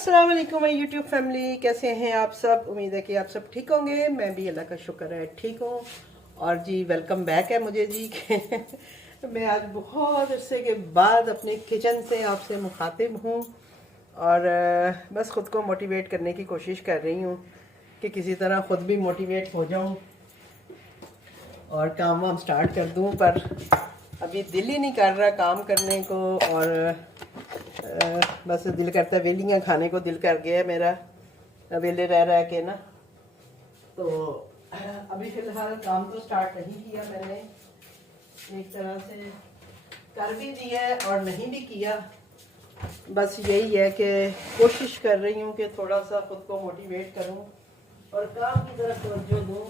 अस्सलाम वालेकुम my YouTube family, कैसे हैं आप सब। उम्मीद है कि आप सब ठीक होंगे। मैं भी अल्लाह का शुक्र है ठीक हूँ। और जी वेलकम बैक है मुझे जी मैं आज बहुत अरसे के बाद अपने किचन से आपसे मुखातिब हूँ और बस ख़ुद को मोटिवेट करने की कोशिश कर रही हूँ कि किसी तरह ख़ुद भी मोटिवेट हो जाऊँ और काम वाम स्टार्ट कर दूँ। पर अभी दिल ही नहीं कर रहा काम करने को और बस दिल करता है वेलियाँ खाने को दिल कर गया मेरा वेले रह के ना। तो अभी फ़िलहाल काम तो स्टार्ट नहीं किया मैंने, एक तरह से कर भी दिया है और नहीं भी किया। बस यही है कि कोशिश कर रही हूँ कि थोड़ा सा खुद को मोटिवेट करूँ और काम की तरफ तवज्जो दूँ।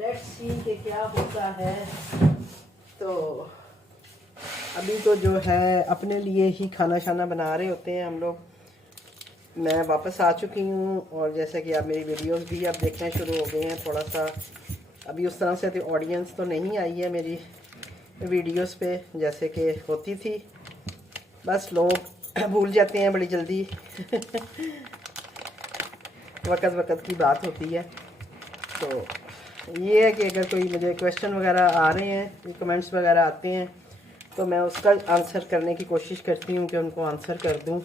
लेट्स सी कि क्या होता है। तो अभी तो जो है अपने लिए ही खाना शाना बना रहे होते हैं हम लोग। मैं वापस आ चुकी हूँ और जैसे कि आप मेरी वीडियोस भी अब देखना शुरू हो गए हैं। थोड़ा सा अभी उस तरह से तो ऑडियंस तो नहीं आई है मेरी वीडियोस पे जैसे कि होती थी। बस लोग भूल जाते हैं बड़ी जल्दी वक्त की बात होती है। तो ये है कि अगर कोई मुझे क्वेश्चन वगैरह आ रहे हैं, कमेंट्स वगैरह आते हैं तो मैं उसका आंसर करने की कोशिश करती हूँ कि उनको आंसर कर दूँ।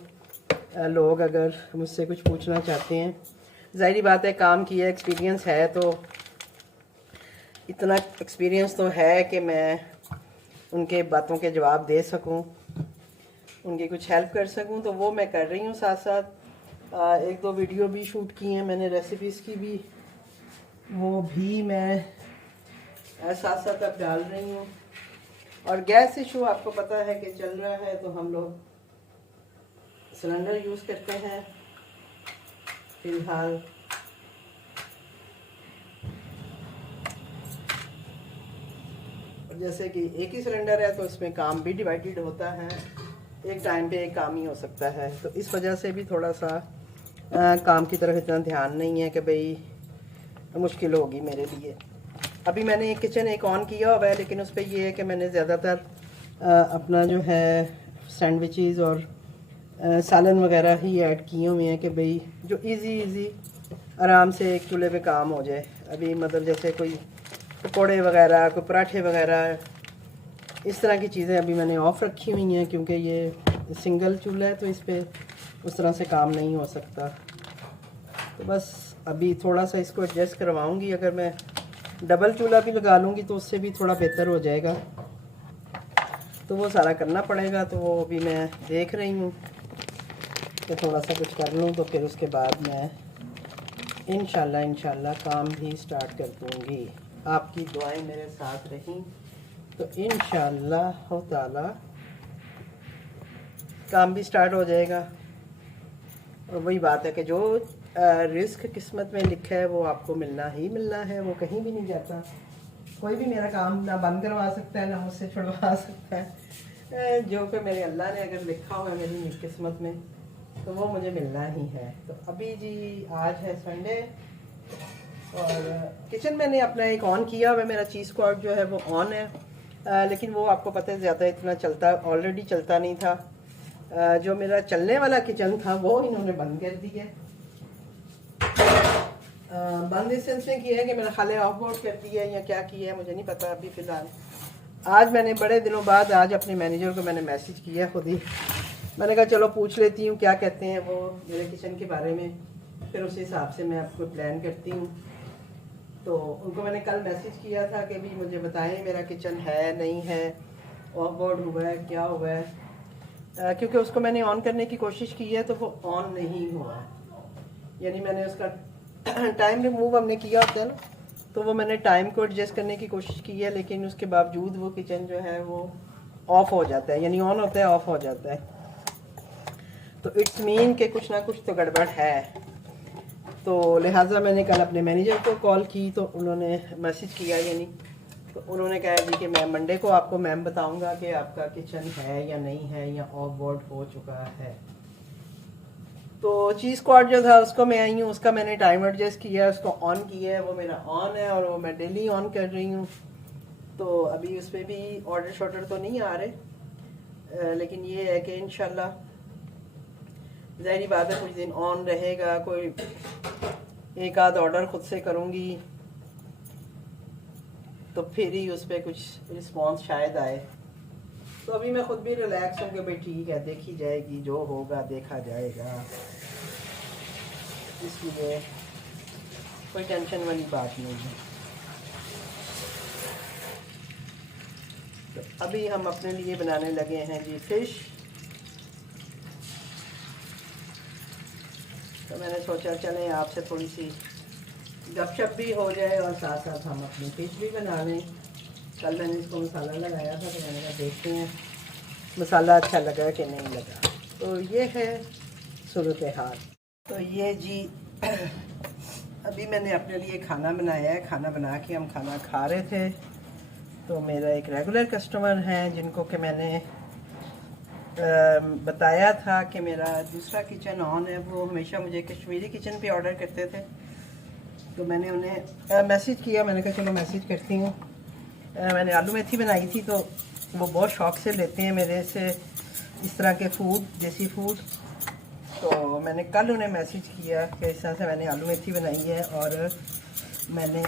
लोग अगर मुझसे कुछ पूछना चाहते हैं, ज़ाहिरी बात है काम की है, एक्सपीरियंस है, तो इतना एक्सपीरियंस तो है कि मैं उनके बातों के जवाब दे सकूं, उनकी कुछ हेल्प कर सकूं। तो वो मैं कर रही हूँ। साथ साथ एक दो वीडियो भी शूट की हैं मैंने रेसिपीज़ की भी, वो भी मैं साथ साथ अब डाल रही हूँ। और गैस इशू आपको पता है कि चल रहा है, तो हम लोग सिलेंडर यूज़ करते हैं फ़िलहाल। जैसे कि एक ही सिलेंडर है तो इसमें काम भी डिवाइडेड होता है, एक टाइम पे एक काम ही हो सकता है। तो इस वजह से भी थोड़ा सा काम की तरफ इतना ध्यान नहीं है कि भाई मुश्किल होगी मेरे लिए। अभी मैंने एक किचन एक ऑन किया हुआ है, लेकिन उस पर यह है कि मैंने ज़्यादातर अपना जो है सैंडविचेस और सालन वगैरह ही ऐड किए हुए हैं कि भाई जो इजी आराम से एक चूल्हे पे काम हो जाए। अभी मतलब जैसे कोई पकौड़े वगैरह, कोई पराठे वगैरह, इस तरह की चीज़ें अभी मैंने ऑफ़ रखी हुई हैं क्योंकि ये सिंगल चूल्हा है तो इस पर उस तरह से काम नहीं हो सकता। तो बस अभी थोड़ा सा इसको एडजस्ट करवाऊँगी। अगर मैं डबल चूल्हा भी लगा लूँगी तो उससे भी थोड़ा बेहतर हो जाएगा, तो वो सारा करना पड़ेगा। तो वो अभी मैं देख रही हूँ कि थोड़ा सा कुछ कर लूँ, तो फिर उसके बाद मैं इंशाल्लाह काम भी स्टार्ट कर दूँगी। आपकी दुआएं मेरे साथ रहीं तो इंशाल्लाह ताला काम भी स्टार्ट हो जाएगा। और वही बात है कि जो रिस्क किस्मत में लिखा है वो आपको मिलना ही मिलना है, वो कहीं भी नहीं जाता। कोई भी मेरा काम ना बंद करवा सकता है ना मुझसे छुड़वा सकता है। जो कि मेरे अल्लाह ने अगर लिखा हुआ है मेरी किस्मत में तो वो मुझे मिलना ही है। तो अभी जी आज है संडे और किचन मैंने अपना एक ऑन किया हुआ है। मेरा चीज़ स्क्वाड जो है वो ऑन है, लेकिन वो आपको पता है ज़्यादा इतना चलता ऑलरेडी चलता नहीं था। जो मेरा चलने वाला किचन था वो इन्होंने बंद कर दिया। बंद इस सेंस में किया है कि मेरा खाली ऑफ बोर्ड कर दिया है या क्या किया है मुझे नहीं पता अभी फ़िलहाल। आज मैंने बड़े दिनों बाद आज अपने मैनेजर को मैंने मैसेज किया खुद ही। मैंने कहा चलो पूछ लेती हूँ क्या कहते हैं वो मेरे किचन के बारे में, फिर उस हिसाब से मैं आपको प्लान करती हूँ। तो उनको मैंने कल मैसेज किया था कि भी मुझे बताएं मेरा किचन है नहीं है, ऑफ बोर्ड हुआ है, क्या हुआ है। क्योंकि उसको मैंने ऑन करने की कोशिश की है तो वो ऑन नहीं हुआ। यानी मैंने उसका टाइम रिमूव हमने किया होता है ना, तो वो मैंने टाइम को एडजस्ट करने की कोशिश की है, लेकिन उसके बावजूद वो किचन जो है वो ऑफ हो जाता है। यानी ऑन होता है ऑफ हो जाता है, तो इट्स मीन कि कुछ ना कुछ तो गड़बड़ है। तो लिहाजा मैंने कल अपने मैनेजर को कॉल की तो उन्होंने मैसेज किया, यानी तो उन्होंने कहा जी कि मैं मंडे को आपको मैम बताऊंगा कि आपका किचन है या नहीं है या ऑफ बोर्ड हो चुका है। तो चीज़ स्क्वाड जो था उसको मैं आई हूँ, उसका मैंने टाइम एडजस्ट किया, उसको ऑन किया है, वो मेरा ऑन है और वो मैं डेली ऑन कर रही हूँ। तो अभी उस पर भी ऑर्डर शॉर्डर तो नहीं आ रहे, लेकिन ये है कि इंशाल्लाह ज़ाहिरी बात है कुछ दिन ऑन रहेगा, कोई एक आध ऑर्डर खुद से करूँगी तो फिर ही उस पर कुछ रिस्पॉन्स शायद आए। तो अभी मैं खुद भी रिलैक्स हूँ कि भाई ठीक है, देखी जाएगी, जो होगा देखा जाएगा, इसलिए कोई टेंशन वाली बात नहीं है। तो अभी हम अपने लिए बनाने लगे हैं जी फ़िश। तो मैंने सोचा चलें आपसे थोड़ी सी गपशप भी हो जाए और साथ साथ हम अपनी फ़िश भी बना लें। कल मैंने इसको मसाला लगाया था तो मैंने कहा देखते हैं मसाला अच्छा लगा कि नहीं लगा। तो ये है सूरत हाल। तो ये जी अभी मैंने अपने लिए खाना बनाया है। खाना बना के हम खाना खा रहे थे। तो मेरा एक रेगुलर कस्टमर है जिनको कि मैंने बताया था कि मेरा दूसरा किचन ऑन है, वो हमेशा मुझे कश्मीरी किचन पे ऑर्डर करते थे। तो मैंने उन्हें मैसेज किया, मैंने कहा चलो मैसेज करती हूँ। मैंने आलू मेथी बनाई थी तो वो बहुत शौक़ से लेते हैं मेरे से इस तरह के फूड, देसी फूड। तो मैंने कल उन्हें मैसेज किया कि इस तरह से मैंने आलू मेथी बनाई है और मैंने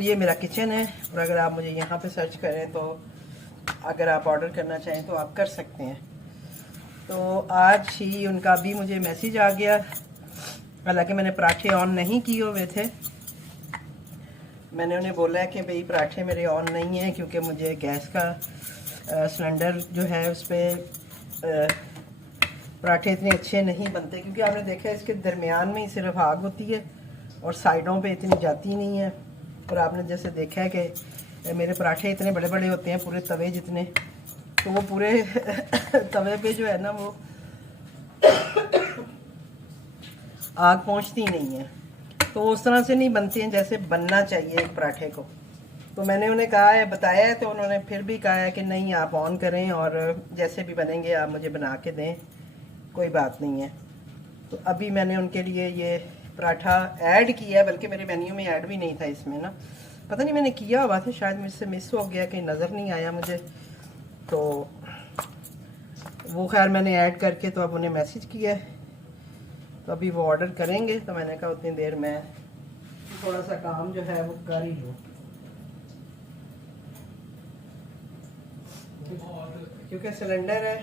ये मेरा किचन है और अगर आप मुझे यहाँ पे सर्च करें तो अगर आप ऑर्डर करना चाहें तो आप कर सकते हैं। तो आज ही उनका भी मुझे मैसेज आ गया। हालांकि मैंने पराठे ऑन नहीं किए हुए थे। मैंने उन्हें बोला है कि भाई पराठे मेरे ऑन नहीं हैं क्योंकि मुझे गैस का सिलेंडर जो है उस पर पराठे इतने अच्छे नहीं बनते, क्योंकि आपने देखा है इसके दरमियान में ही सिर्फ आग होती है और साइडों पे इतनी जाती नहीं है। और आपने जैसे देखा है कि मेरे पराठे इतने बड़े बड़े होते हैं, पूरे तवे जितने, तो वो पूरे तवे पे जो है ना वो आग पहुंचती नहीं है। तो उस तरह से नहीं बनते हैं जैसे बनना चाहिए एक पराठे को। तो मैंने उन्हें कहा है, बताया है, तो उन्होंने फिर भी कहा है कि नहीं आप ऑन करें और जैसे भी बनेंगे आप मुझे बना के दें, कोई बात नहीं है। तो अभी मैंने उनके लिए ये पराठा ऐड किया, बल्कि मेरे मेन्यू में ऐड भी नहीं था इसमें ना, पता नहीं मैंने किया हुआ था, शायद मुझसे मिस हो गया कि नज़र नहीं आया मुझे। तो वो खैर मैंने ऐड करके तो अब उन्हें मैसेज किया है, तो अभी वो ऑर्डर करेंगे। तो मैंने कहा उतनी देर मैं थोड़ा सा काम जो है वो कर ही लूँ, क्योंकि सिलेंडर है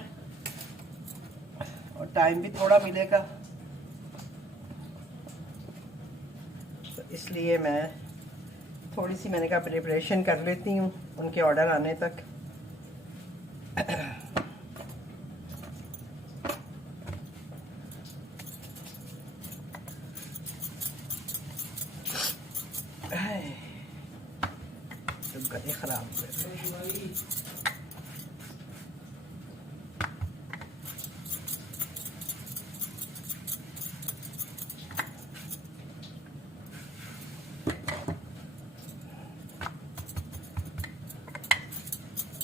और टाइम भी थोड़ा मिलेगा। तो इसलिए मैं थोड़ी सी, मैंने कहा प्रिपरेशन कर लेती हूँ उनके ऑर्डर आने तक। तो गले खराब हो गए।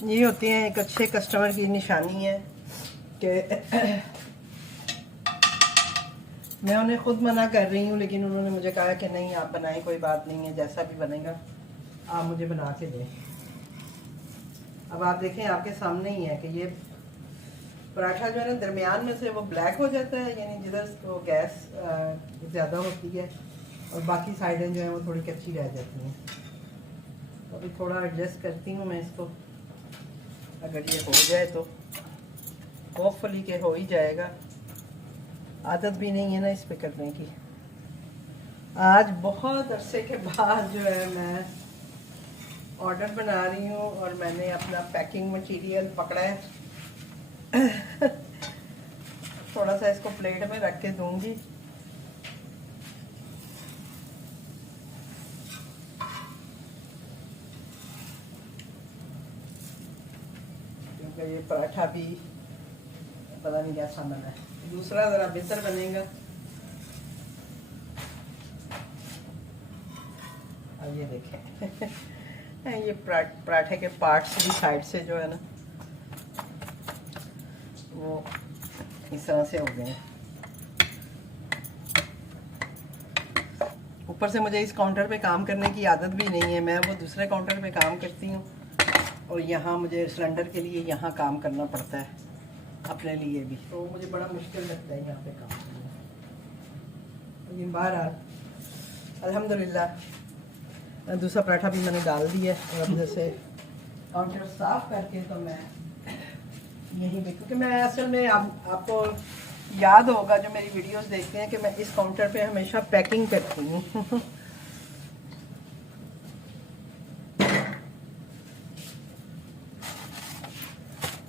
ये होते हैं एक अच्छे कस्टमर की निशानी है कि मैं उन्हें खुद मना कर रही हूँ, लेकिन उन्होंने मुझे कहा कि नहीं आप बनाएं, कोई बात नहीं है, जैसा भी बनेगा आप मुझे बना के दें। अब आप देखें आपके सामने ही है कि ये पराठा जो है ना दरमियान में से वो ब्लैक हो जाता है, यानी जिधर तो गैस ज़्यादा होती है और बाकी साइडें जो है वो थोड़ी कच्ची रह जाती हैं। तो अभी थोड़ा एडजस्ट करती हूँ मैं इसको, अगर ये हो जाए तो होपफुली के हो ही जाएगा। आदत भी नहीं है ना इस पे करने की। आज बहुत अरसे के बाद जो है मैं ऑर्डर बना रही हूँ और मैंने अपना पैकिंग मटेरियल पकड़ा है। थोड़ा सा इसको प्लेट में रख के दूंगी। क्योंकि ये पराठा भी पता नहीं कैसा बना है, दूसरा ज़रा बेहतर बनेगा। अब ये देखें ये पराठे के पार्ट्स भी साइड से जो है ना वो इस तरह से हो गए हैं। ऊपर से मुझे इस काउंटर पे काम करने की आदत भी नहीं है, मैं वो दूसरे काउंटर पे काम करती हूँ और यहाँ मुझे सिलेंडर के लिए यहाँ काम करना पड़ता है। अपने लिए भी, तो मुझे बड़ा मुश्किल लगता है यहाँ पे काम करना। लेकिन बहरहाल अल्हम्दुलिल्लाह दूसरा पराठा भी मैंने डाल दिया और अब जैसे काउंटर साफ करके तो मैं यहीं पे, क्योंकि मैं असल में आपको याद होगा जो मेरी वीडियोस देखते हैं कि मैं इस काउंटर पे हमेशा पैकिंग करती हूँ।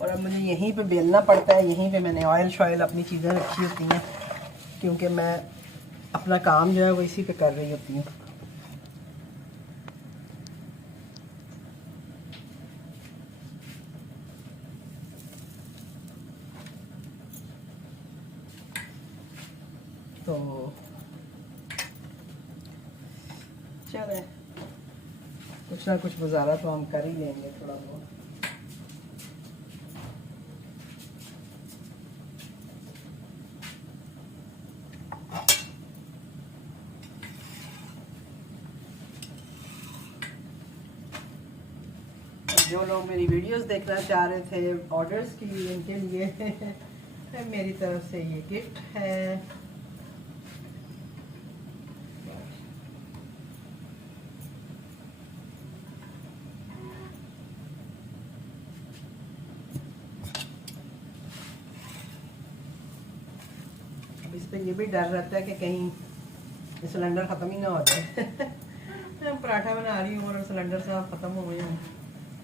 और अब मुझे यहीं पे बेलना पड़ता है, यहीं पे मैंने ऑयल शॉयल अपनी चीज़ें रखी होती हैं, क्योंकि मैं अपना काम जो है वो इसी पे कर रही होती हूँ। तो चले कुछ ना कुछ गुजारा तो हम कर ही लेंगे थोड़ा बहुत। जो लोग मेरी वीडियोस देखना चाह रहे थे ऑर्डर्स की, उनके लिए मेरी तरफ से ये गिफ्ट है। अब इस पे ये भी डर रहता है कि कहीं सिलेंडर ख़त्म ही ना हो जाए। मैं पराठा बना रही हूँ और सिलेंडर साहब ख़त्म हो गए हैं,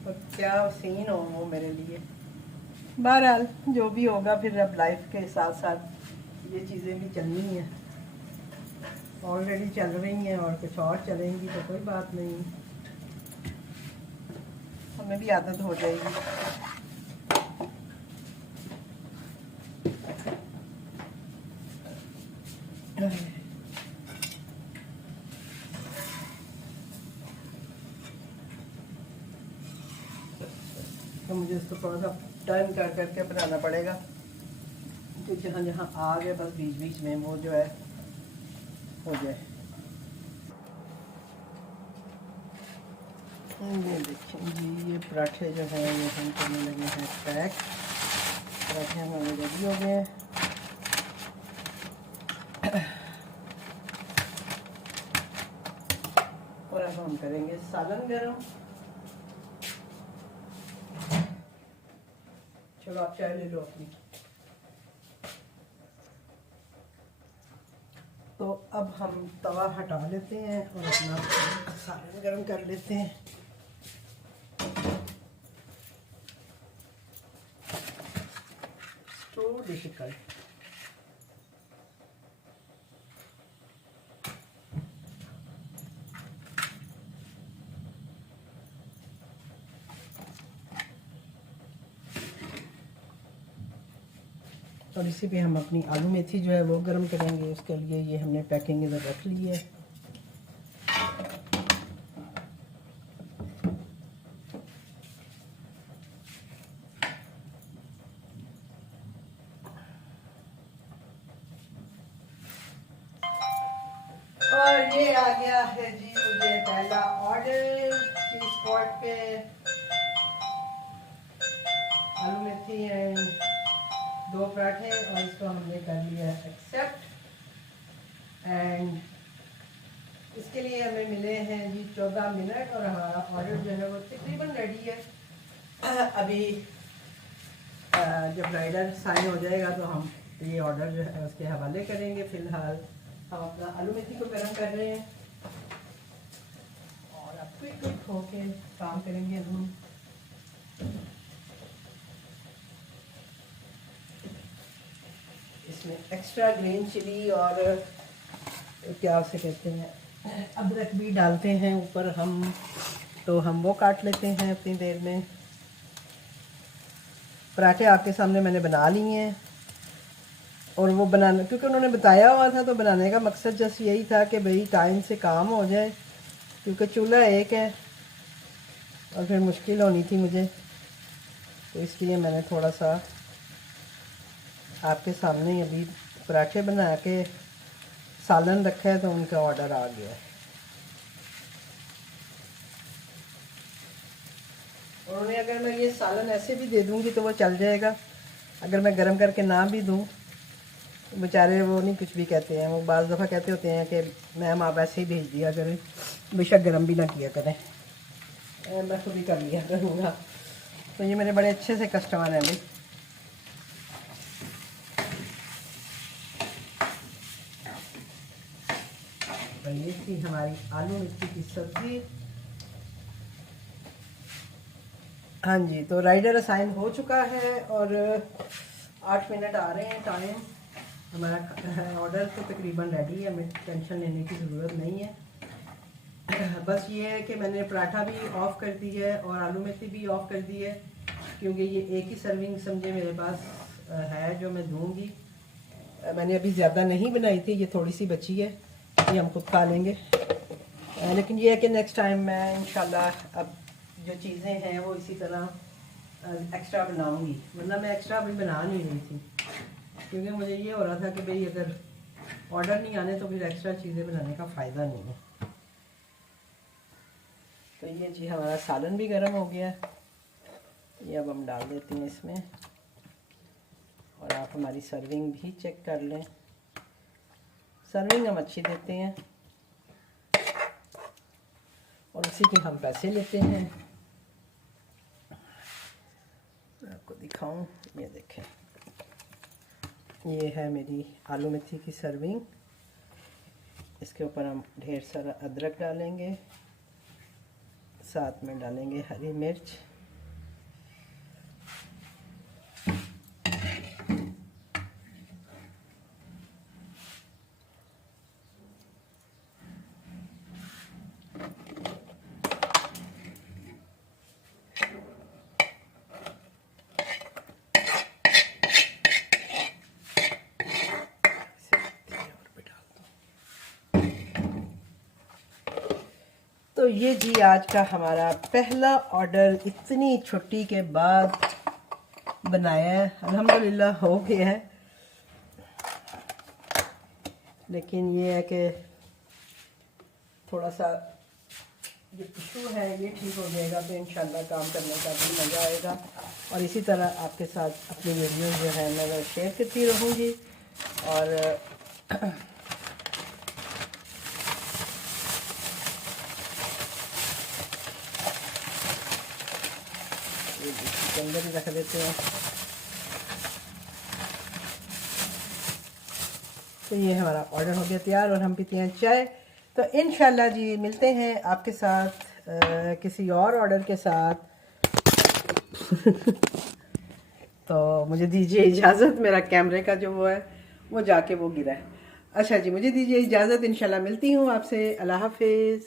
तो क्या सीन हो वो मेरे लिए। बहरहाल जो भी होगा, फिर अब लाइफ के साथ साथ ये चीज़ें भी चलनी हैं, ऑलरेडी चल रही हैं और कुछ और चलेंगी तो कोई बात नहीं, हमें भी आदत हो जाएगी। तो मुझे इसको थोड़ा सा टर्न कर करके बनाना पड़ेगा, तो जहाँ जहाँ आ गए बस बीच बीच में वो जो है हो जाए। ये देखिए जी, ये पराठे जो हैं ये हम करने लगे हैं पैक। पराठे हमारे रेडी हो गए हैं। और अब हम करेंगे सालन गरम। चलो आप चाय ले लो अपनी। तो अब हम तवा हटा लेते हैं और अपना सालन गरम कर लेते हैं। So difficult. और इसी पे हम अपनी आलू मेथी जो है वो गर्म करेंगे। उसके लिए ये हमने पैकिंग इधर रख ली है। और ये आ गया है जी मुझे पहला ऑर्डर चीज स्पॉट पे। आलू मेथी एंड 2 पराठे और इसको हमने कर लिया एक्सेप्ट। एंड इसके लिए हमें मिले हैं जी 14 मिनट और हमारा ऑर्डर जो है वो तकरीबन रेडी है। अभी जब राइडर साइन हो जाएगा तो हम ये ऑर्डर जो है उसके हवाले करेंगे। फ़िलहाल हम अपना आलू मेथी को गर्म कर रहे हैं और अब क्विक होके काम करेंगे हम। इसमें एक्स्ट्रा ग्रीन चिली और क्या उसे कहते हैं अदरक भी डालते हैं ऊपर हम, तो हम वो काट लेते हैं अपनी देर में। पराठे आपके सामने मैंने बना लिए हैं और वो बनाना क्योंकि उन्होंने बताया हुआ था, तो बनाने का मकसद जस्ट यही था कि भाई टाइम से काम हो जाए, क्योंकि चूल्हा एक है और फिर मुश्किल होनी थी मुझे, तो इसलिए मैंने थोड़ा सा आपके सामने अभी पराठे बना के सालन रखा है, तो उनका ऑर्डर आ गया है। और उन्हें अगर मैं ये सालन ऐसे भी दे दूंगी तो वो चल जाएगा, अगर मैं गर्म करके ना भी दूँ बेचारे वो नहीं कुछ भी कहते हैं, वो बाज़ दफ़ा कहते होते हैं कि मैम आप ऐसे ही भेज दिया करें, बेशक गर्म भी ना किया करें, मैं खुद ही कर लिया करूँगा। तो ये मेरे बड़े अच्छे से कस्टमर हैं भाई। तो ये थी हमारी आलू मिर्ची की सब्ज़ी। हाँ जी, तो राइडर असाइन हो चुका है और 8 मिनट आ रहे हैं टाइम। हमारा ऑर्डर तो तकरीबन रेडी है, हमें टेंशन लेने की ज़रूरत नहीं है। बस ये है कि मैंने पराठा भी ऑफ़ कर दी है और आलू मेथी भी ऑफ़ कर दी है, क्योंकि ये एक ही सर्विंग समझे मेरे पास है जो मैं दूँगी। मैंने अभी ज़्यादा नहीं बनाई थी, ये थोड़ी सी बची है, ये हम खुद खा लेंगे। लेकिन ये है कि नेक्स्ट टाइम मैं इंशाल्लाह अब जो चीज़ें हैं वो इसी तरह एक्स्ट्रा बनाऊँगी, वरना मैं एक्स्ट्रा अभी बना नहीं रही थी, क्योंकि मुझे ये हो रहा था कि भाई अगर ऑर्डर नहीं आने तो फिर एक्स्ट्रा चीज़ें बनाने का फ़ायदा नहीं है। तो ये जी हमारा सालन भी गर्म हो गया, ये अब हम डाल देते हैं इसमें। और आप हमारी सर्विंग भी चेक कर लें, सर्विंग हम अच्छी देते हैं और उसी के हम पैसे लेते हैं। मैं आपको दिखाऊं, ये देखें, ये है मेरी आलू मेथी की सर्विंग। इसके ऊपर हम ढेर सारा अदरक डालेंगे, साथ में डालेंगे हरी मिर्च, तो ये जी आज का हमारा पहला ऑर्डर इतनी छुट्टी के बाद बनाया है, अल्हम्दुलिल्लाह हो गया है। लेकिन ये है कि थोड़ा सा जो इशू है ये ठीक हो जाएगा तो इंशाल्लाह काम करने का भी मज़ा आएगा। और इसी तरह आपके साथ अपनी वीडियो जो है मैं शेयर करती रहूँगी। और इसके अंदर ही रख देते हैं। तो ये हमारा ऑर्डर हो गया तैयार और हम पीते हैं चाय। तो इंशाल्लाह जी मिलते हैं आपके साथ किसी और ऑर्डर के साथ। तो मुझे दीजिए इजाज़त, मेरा कैमरे का जो वो है वो जाके वो गिरा है। अच्छा जी, मुझे दीजिए इजाज़त, इंशाल्लाह मिलती हूँ आपसे। अल्लाह हाफिज़।